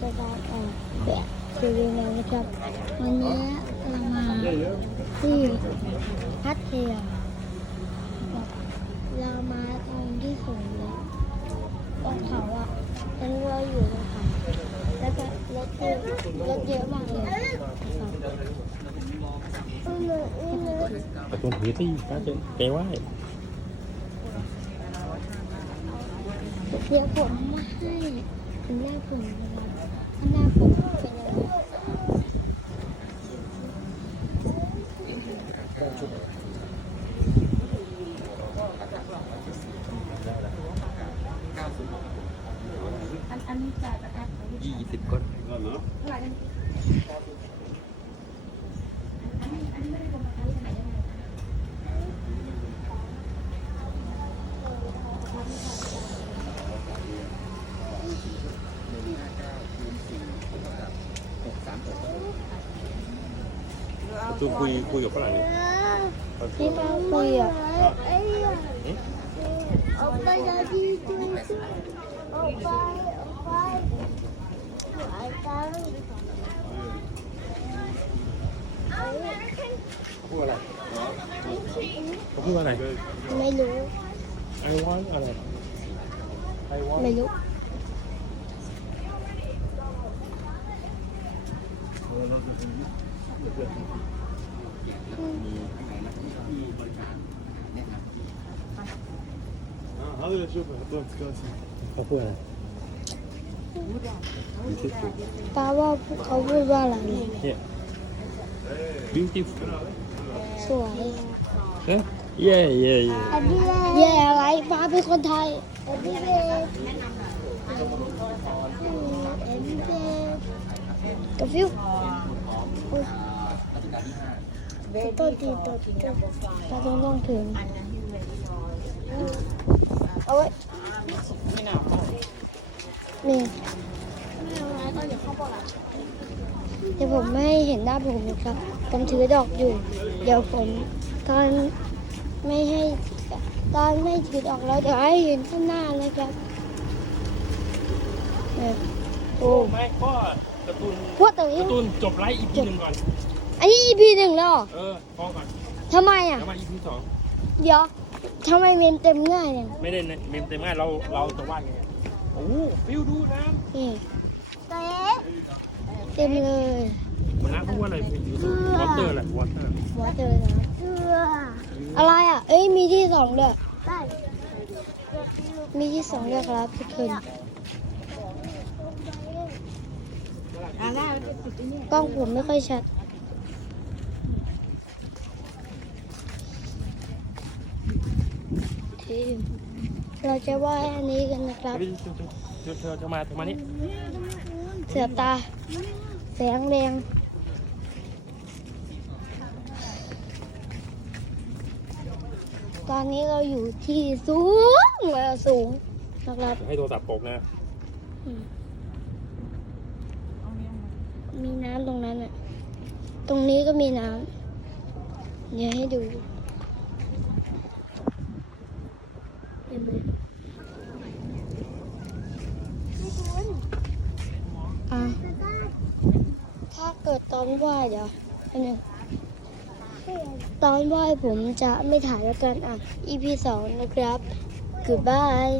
สตาร์ทออกแบบซีรีส์นะครับวันนี้เรามาที่พัทยานะครับเรามาตรงที่สูงเลยตรงเขาอะตอนนี้เราอยู่ตรงเขาแล้วก็รถเยอะรถเยอะมากเลยครับประตูถือที่ป้าจะไปไหว้เดี๋ยวผมมาให้ถึงหน้าผมนะครับ ถ้าหน้าผมเป็นยังไงยี่สิบก้อนประตูคุยคุยกับฝรั่งนี่ที่มาคุยอะออกไปนะที่จุ๊ออกไปออกไปหายตังเขาพูดอะไรเขาพูดว่าอะไร ไม่รู้ไอวอนอะไรไอวอนไม่รู้ เขาพูดอะไรมีที่สุดป้าว่าเขาพูดว่าอะไรเนี่ยเนี่ย beautiful สวยเอ๊ะเย่เย่เย่อันนี้เลยแย่อะไรป้าเป็นคนไทยอันนี้เลยอันนี้เลยกาฟิว ตัวดีตัวดีป้าต้องต้องถึงเอาไว้นี่เดี๋ยวผมไม่ให้เห็นหน้าผมนะครับ ผมถือดอกอยู่ เดี๋ยวผมตอนไม่ให้ตอนไม่ถือดอกแล้วเดี๋ยวให้เห็นข้างหน้านะครับโอ้ไม่ก็การ์ตูนกตัวนี้การ์ตูนจบไลฟ์ EP หนึ่งก่อน อันนี้ EP หนึ่งแล้วเหรอเออพอก่อนทำไมอะ แล้วมา EP สองเดี๋ยวทำไมเมมเต็มง่ายเนี่ยไม่ได้เมมเต็มง่ายเราเราจะวาดไงโอ้โหฟิวดูน้นี่เต๊ะเต็มเลยำวันน้ำพูดว่าอะไรวอเตอร์แหละวอเตอร์หัวเจอนะเสื้ออะไรอะ เอ้ยมีที่สองด้วยได้มีที่สองด้วยครับทุกคนกล้องผมไม่ค่อยชัด ทีมเราจะว่าดอันนี้กันนะครับเธอเธอมาเธอมานี่เสือตา แสงแดงตอนนี้เราอยู่ที่สูงเลยสูงนะครับ ให้โทรศัพท์ตกนะ มีน้ำตรงนั้นอะตรงนี้ก็มีน้ำเดี๋ยวให้ดู เห็นไหมอะถ้าเกิดตอนว่ายเดี๋ยวอันหนึงตอนว่ายผมจะไม่ถ่ายแล้วกันอะ EP สองนะครับ goodbye